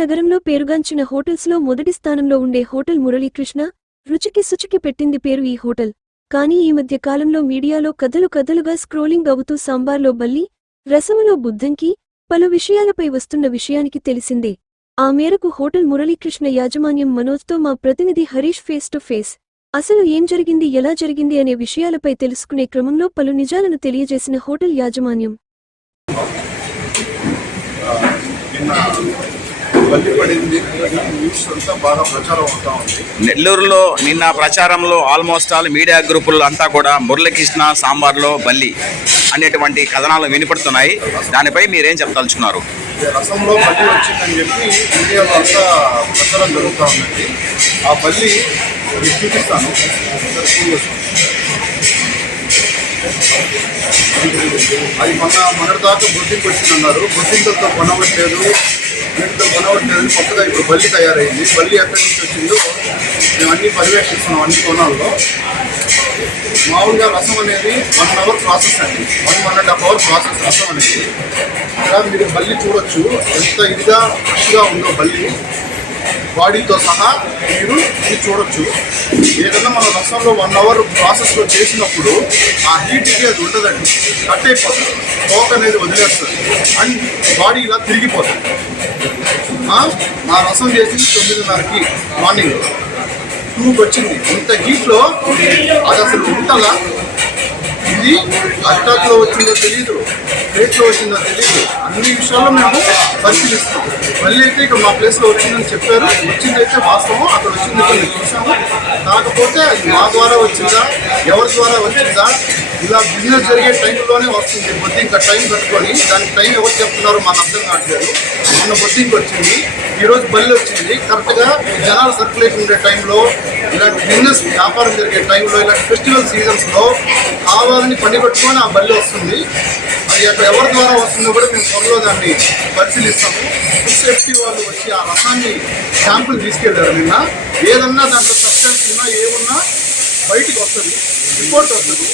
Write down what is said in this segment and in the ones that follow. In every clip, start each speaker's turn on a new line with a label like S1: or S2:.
S1: నగరంలో పేరుగాంచిన హోటల్స్లో మొదటి స్థానంలో ఉండే హోటల్ మురళీకృష్ణ రుచికి సుచికి పెట్టింది పేరు ఈ హోటల్. కానీ ఈ మధ్య కాలంలో మీడియాలో కథలు కథలుగా స్క్రోలింగ్ అవుతూ సాంబార్లో బల్లి రసములో బుద్ధంకి పలు విషయాలపై వస్తున్న విషయానికి తెలిసిందే. ఆ మేరకు హోటల్ మురళీకృష్ణ యాజమాన్యం మనోజ్తో మా ప్రతినిధి హరీష్ ఫేస్ టు ఫేస్. అసలు ఏం జరిగింది ఎలా జరిగింది అనే విషయాలపై తెలుసుకునే క్రమంలో పలు నిజాలను తెలియజేసిన హోటల్ యాజమాన్యం.
S2: పడింది. న్యూస్ అంతా బాగా ప్రచారం అవుతా ఉంది.
S3: నెల్లూరులో నిన్న ప్రచారంలో ఆల్మోస్ట్ ఆల్ మీడియా గ్రూపులు అంతా కూడా మురళీకృష్ణ సాంబార్లో బల్లి అనేటువంటి కథనాలు వినపడుతున్నాయి. దానిపై మీరేం చెప్పదలుచుకున్నారు?
S2: రసంలో బల్లి వచ్చిందని చెప్పి మీడియాలో అంతా ప్రచారం జరుగుతూ ఉన్నది. ఆ బల్లి చూపిస్తాను. అది మొన్న మొన్నటి దాకా బొద్దింకి వచ్చిందన్నారు. బొద్దింకలతో కొనవట్లేదు. వీటితో కొనవట్లేదు. కొత్తగా ఇప్పుడు బల్లి తయారైంది. బల్లి ఎక్కడి నుంచి వచ్చిందో మేము అన్ని పర్యవేక్షిస్తున్నాం అన్ని కొనాల్లో మామూలుగా రసం అనేది వన్ అవర్ ప్రాసెస్ అండి. One one and half hour process రసం అనేది. ఇక్కడ మీరు బల్లి చూడొచ్చు. ఎంత ఇదిగా ఫ్రెష్గా ఉందో బల్లి. బాడీతో సహా మీరు ఇది చూడొచ్చు. ఏదైనా మన రసంలో వన్ అవర్ ప్రాసెస్లో చేసినప్పుడు ఆ హీట్కి అది ఉండదండి. కట్ అయిపోతుంది. తోక అనేది వదిలేస్తుంది. అండ్ బాడీ ఇలా తిరిగిపోతుంది. నా రసం చేసింది తొమ్మిదిన్నరకి మార్నింగ్ టూకి వచ్చింది. ఇంత హీట్లో అది అసలు ఉంటలా ఇది అట్టాక్లో వచ్చిందో తెలియదు ప్లేట్లో వచ్చిందో తెలియదు అన్ని విషయాల్లో మేము పరిశీలిస్తాం. మళ్ళీ అయితే ఇక మా ప్లేస్లో వచ్చిందని చెప్పారు. వచ్చిందైతే వాస్తవం అక్కడ వచ్చింది మేము చూసాము. కాకపోతే అది మా ద్వారా వచ్చిందా ఎవరి ద్వారా వచ్చిందా ఇలా బిజినెస్ జరిగే టైంలోనే వస్తుంది. బొద్ది ఇంకా టైం పెట్టుకొని దానికి టైం ఎవరు చెప్తున్నారో మాకు అర్థం కావట్లేదు. మొన్న బొద్దింకి వచ్చింది ఈరోజు బల్లి వచ్చింది. కరెక్ట్గా జనాలు సర్క్యులేషన్ ఉండే టైంలో ఇలాంటి బిజినెస్ వ్యాపారం జరిగే టైంలో ఇలాంటి ఫెస్టివల్ సీజన్స్లో కావాలని పని పండిపెట్టుకొని ఆ బల్లి వస్తుంది. అది అక్కడ ఎవరి ద్వారా వస్తుందో కూడా మేము త్వరలో దాన్ని పరిశీలిస్తాము. ఫుడ్ సేఫ్టీ వాళ్ళు వచ్చి ఆ రసాన్ని శాంపుల్ తీసుకెళ్ళారు నిన్న. ఏదన్నా దాంట్లో సబ్స్టెన్స్ ఉన్నా ఏమున్నా బయటికి వస్తుంది. రిపోర్ట్ వస్తుంది.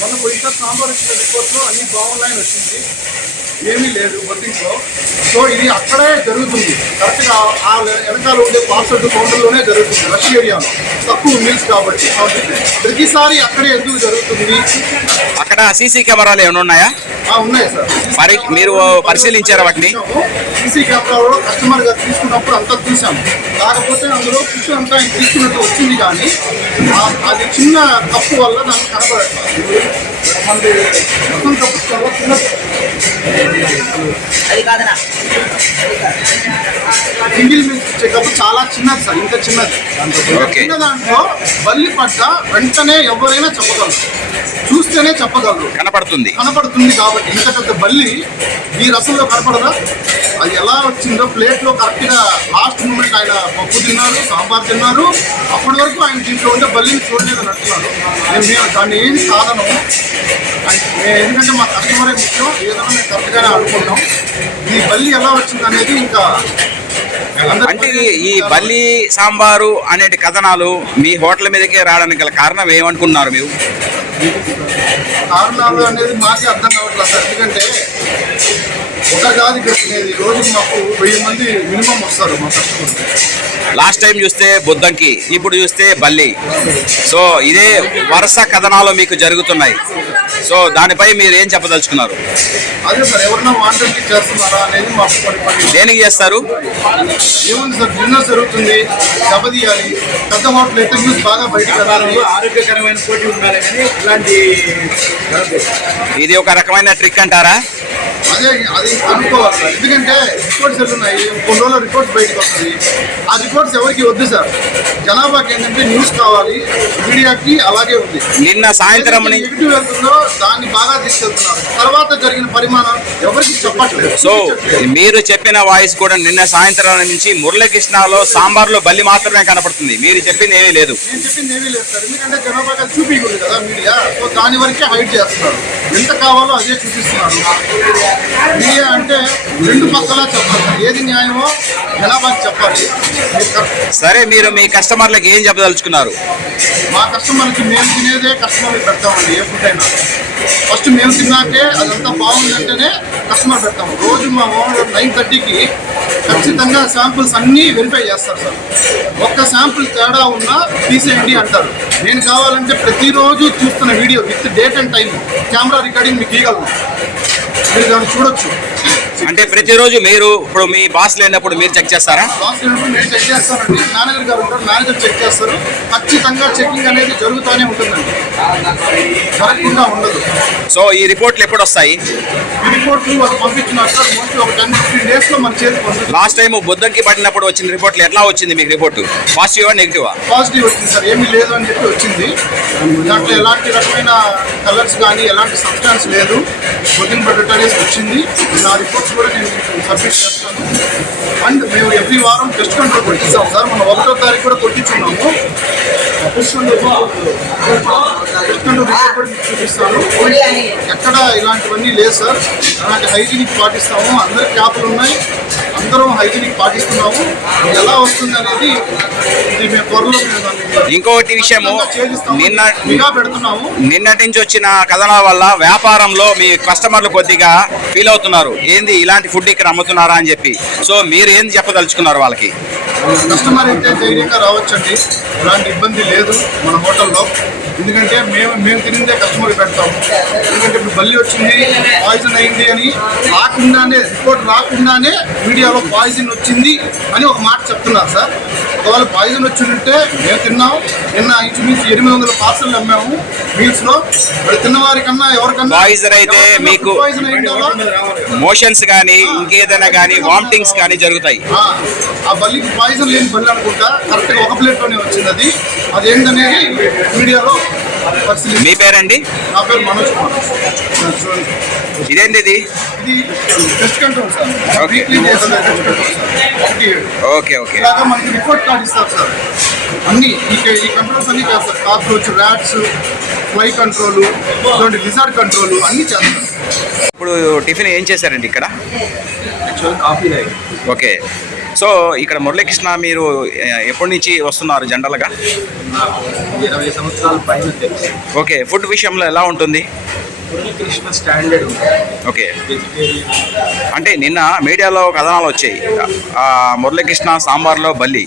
S2: మొన్న పోయిన సాంబార్ వచ్చిన రిపోర్ట్లో అన్ని బాగున్నాయని వచ్చింది. ఏమీ లేదు బొద్దింట్లో సో ఇది అక్కడే జరుగుతుంది. కరెక్ట్గా ఆ వెనకాల ఉండే పార్సల్ కౌంటర్లోనే జరుగుతుంది రష్ ఏరియాలో. తక్కువ మీల్స్ కాబట్టి. కాబట్టి ప్రతిసారి అక్కడే ఎందుకు జరుగుతుంది?
S3: అక్కడ సీసీ కెమెరాలు ఏమైనా ఉన్నాయా?
S2: ఆ, ఉన్నాయి సార్.
S3: మరి మీరు పరిశీలించారా వాటిని?
S2: సీసీ కెమెరాలో కస్టమర్ గారు తీసుకున్నప్పుడు అంతా చూసాం. కాకపోతే అందులో ఫుడ్ అంతా ఆయన తీసుకున్నట్టు వచ్చింది కానీ ఆ- అది చిన్న కప్పు వల్ల కప్పు చాలా చిన్న సింగిల్ మిల్క్ ఇచ్చే కప్పు చాలా చిన్నది సార్ ఇంత చిన్నది. చిన్న దాంట్లో బల్లి పడ్డ వెంటనే ఎవరైనా చెప్పగలరు. చూస్తేనే చెప్పగలరు.
S3: కనపడుతుంది.
S2: కనపడుతుంది కాబట్టి ఇంత పెద్ద బల్లి ఈ రసంలో కనపడదా? అది ఎలా వచ్చిందో ప్లేట్లో కరెక్ట్గా లాస్ట్ మూమెంట్ ఆయన పప్పు తిన్నారు సాంబార్ తిన్నారు. అప్పటి వరకు ఆయన దీంట్లో ఉండే బల్లిని చూడలేదని అంటున్నారు. నేను మేము దాన్ని ఏది సాధనం ఎందుకంటే మా కస్టమరే ముఖ్యం? ఏదైనా మేము కరెక్ట్గానే అనుకుంటాం ఈ బల్లి ఎలా వచ్చింది అనేది ఇంకా
S3: అంటే ఈ- బల్లి సాంబారు అనేటి కథనాలు మీ హోటల్ మీదకే రావడానికి గల కారణం ఏమనుకున్నారు మీరు?
S2: కారణాలు అనేది మాకే అర్థం కావట్లేదు సార్. ఎందుకంటే ఒక గాది పెట్టినది రోజుకి మాకు వెయ్యి మంది మినిమం వస్తారు మా కస్టమర్
S3: లాస్ట్ టైం చూస్తే బుద్ధంకి ఇప్పుడు చూస్తే బల్లి. సో ఇదే వరుస కథనాలు మీకు జరుగుతున్నాయి. సో దానిపై మీరు ఏం చెప్పదలుచుకున్నారు?
S2: అదే సార్ చేస్తున్నారా అనేది మాకు
S3: దేనికి చేస్తారు?
S2: ఏముంది సార్ బిజినెస్ జరుగుతుంది దెబ్బతీయాలి పెద్ద హోటల్ అయితే న్యూస్ బాగా బయటకు
S4: ఆరోగ్యకరమైన పోటీ ఉండాలి కానీ ఇలాంటి
S3: ఇది ఒక రకమైన ట్రిక్ అంటారా?
S2: అదే అది అనుకోవాలి సార్. ఎందుకంటే రిపోర్ట్స్ వెళ్తున్నాయి కొన్ని రోజులు రిపోర్ట్స్ బయటకు వస్తుంది ఆ రిపోర్ట్స్ ఎవరికి వద్దు సార్. జనాభాకి ఏంటంటే న్యూస్ కావాలి మీడియాకి అలాగే ఉంది.
S3: నిన్న సాయంత్రం
S2: నెగిటివ్ వెళ్తుందో దాన్ని బాగా తీసుకెళ్తున్నారు. తర్వాత జరిగిన పరిమాణం ఎవరికి చెప్పట్లేదు.
S3: సో మీరు చెప్పిన వాయిస్ కూడా నిన్న సాయంత్రం నుంచి మురళీకృష్ణలో సాంబార్లో బల్లి మాత్రమే కనపడుతుంది. మీరు చెప్పింది ఏమీ లేదు.
S2: నేను చెప్పింది ఏమీ లేదు సార్. ఎందుకంటే జనాభాగా చూపించకూడదు కదా మీడియా. సో దాని వరకే హైడ్ చేస్తున్నారు. ఎంత కావాలో అదే చూపిస్తున్నారు. మీడియా అంటే రెండు పక్కలా చెప్పాలి. ఏది న్యాయమో జనాభాకి చెప్పాలి.
S3: సరే మీరు మీ కస్టమర్లకు ఏం చెప్పదలుచుకున్నారు?
S2: మా కస్టమర్కి మేము తినేదే కస్టమర్కి పెడతామండి ఏ ఫుడ్ అయినా. ఫస్ట్ మేము తిన్నాకే అదంతా బాగుందంటేనే కస్టమర్ పెడతాము రోజు మా ఓనర్ నైన్ థర్టీకి ఖచ్చితంగా శాంపుల్స్ అన్నీ వెరిఫై చేస్తారు సార్. ఒక్క శాంపుల్ తేడా ఉన్నా తీసేయండి అంటారు. నేను కావాలంటే ప్రతిరోజు చూస్తున్న video with date and time camera recording మీకు ఇవ్వగలను మీరు దాన్ని చూడొచ్చు.
S3: అంటే ప్రతిరోజు మీరు ఇప్పుడు మీ బాస్ లేనప్పుడు మీరు చెక్ చేస్తారా?
S2: లాస్ట్ అయినప్పుడు నేను చెక్ చేస్తానండి. మేనేజర్ గారు ఉంటారు మేనేజర్ చెక్ చేస్తారు. ఖచ్చితంగా చెకింగ్ అనేది జరుగుతూనే ఉంటుందండి. జరగకుండా ఉండదు.
S3: సో ఈ రిపోర్ట్లు ఎప్పుడు వస్తాయి?
S2: ఈ రిపోర్ట్లు పంపించినారు సార్. మోస్ట్లీ ఒక టెన్ ఫిఫ్టీన్ డేస్లో మన చేతికి
S3: లాస్ట్ టైం బుద్ధంకి పడినప్పుడు వచ్చిన రిపోర్ట్లు ఎట్లా వచ్చింది మీకు రిపోర్టు? పాజిటివా నెగిటివా?
S2: పాజిటివ్ వచ్చింది సార్. ఏమీ లేదు అని చెప్పి వచ్చింది. దాంట్లో ఎలాంటి రకమైన కలర్స్ కానీ ఎలాంటి సబ్స్టాన్స్ లేదు. ప్రోటీన్ బెటరీస్ వచ్చింది. నా రిపోర్ట్స్ కూడా నేను సబ్మిట్ చేస్తాను. అండ్ మేము ఎవ్రీ వారం టెస్ట్ కంట్రోల్ కొట్టిస్తాం. సార్ మనం ఒకటో తారీఖు కూడా కొట్టించున్నాము. టెస్ట్ కంట్రోల్ రిపోర్ట్ కూడా చూపిస్తాను. ఎక్కడ ఇలాంటివన్నీ లేదు సార్. అలాంటి హైజీనిక్ పాటిస్తాము. అందరి క్యాపులు ఉన్నాయి. అందరం హైజీనిక్ పాటిస్తున్నాము. ఎలా వస్తుంది అనేది ఇది మేము త్వరలో
S3: ఇంకొకటి విషయము నిన్న
S2: పెడుతున్నాము.
S3: నిన్నటి నుంచి వచ్చిన కథనాల వల్ల వ్యాపారంలో మీ కస్టమర్లు కొద్దిగా ఫీల్ అవుతున్నారు. ఏంది ఇలాంటి ఫుడ్ ఇక్కడ అమ్ముతున్నారా అని చెప్పి. సో మీరు ఏంది చెప్పదలుచుకున్నారు వాళ్ళకి?
S2: కస్టమర్ అయితే ధైర్యంగా రావచ్చండి. ఎలాంటి ఇబ్బంది లేదు మన హోటల్లో. ఎందుకంటే మేము మేము తినిందే కస్టమర్ పెడతాము. ఎందుకంటే ఇప్పుడు బల్లి వచ్చింది పాయిజన్ అయింది అని రాకుండానే రిపోర్ట్ రాకుండానే మీడియాలో పాయిజన్ వచ్చింది అని ఒక మాట చెప్తున్నారు సార్. ఒకవేళ పాయిజన్ వచ్చి ఉంటే మేము తిన్నాం. నిన్న ఇంచుమించు ఎనిమిది వందల పార్సల్ అమ్మాము. మీల్స్లో మరి తిన్న వారికన్నా ఎవరికన్నా
S3: Poison అయితే మీకు
S2: పాయిజన్ అయిందో?
S3: మోషన్స్ కానీ ఇంకేదైనా కానీ వామిటింగ్స్ కానీ జరుగుతాయి.
S2: ఆ, బల్లికి పాయిజన్ లేని బల్లి అనుకుంటా. కరెక్ట్గా ఒక ప్లేట్లోనే వచ్చింది అది. అదేంటనేది మీడియాలో
S3: మీ పేరండి. ఇదేంటి ఇది. ఓకే. ఓకే
S2: మనకి రిపోర్ట్ కార్డ్ ఇస్తారు సార్. అన్ని ఈ కంట్రోల్స్ అన్ని చేస్తారు కాక్రోచ్ ర్యాట్స్ ఫ్లై కంట్రోల్ ఇటువంటి లిజార్డ్ కంట్రోల్ అన్ని చేస్తారు
S3: ఇప్పుడు టిఫిన్ ఏం చేశారండి ఇక్కడ?
S4: Actual coffee
S3: okay. సో ఇక్కడ మురళీకృష్ణ మీరు ఎప్పటి నుంచి వస్తున్నారు జనరల్గా?
S4: ఇరవై సంవత్సరాల పైన
S3: ఓకే ఫుడ్ విషయంలో ఎలా ఉంటుంది?
S4: Standard
S3: okay. అంటే నిన్న మీడియాలో కథనాలు వచ్చాయి. మురళీకృష్ణ సాంబార్లో బల్లి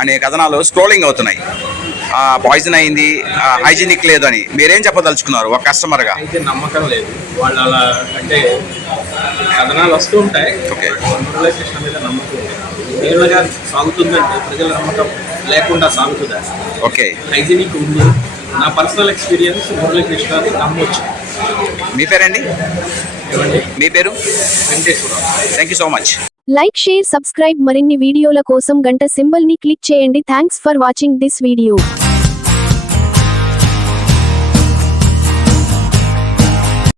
S3: అనే కథనాలు స్క్రోలింగ్ అవుతున్నాయి. పాయిజన్ అయింది హైజీనిక్ లేదు అని మీరేం చెప్పదలుచుకున్నారు ఒక కస్టమర్గా?
S4: అయితే నమ్మకం లేదు. వాళ్ళు అలా అంటే కథనాలు వస్తూ ఉంటాయి.
S3: ఓకే.
S4: మురళీకృష్ణ మీద నమ్మకం నేరుగా సాగుతుందంటే ప్రజల నమ్మకం లేకుండా సాగుతుందా?
S3: ఓకే.
S4: హైజీనిక్ ఉంది? నా పర్సనల్ ఎక్స్పీరియన్స్ మురళీకృష్ణని నమ్మొచ్చు
S3: మీ పేరండి? మీ పేరు?
S4: Venkateswara Rao
S3: thank you so much
S1: like share subscribe మరిన్ని వీడియోల కోసం గంట సింబల్ని క్లిక్ చేయండి. Thanks for watching this video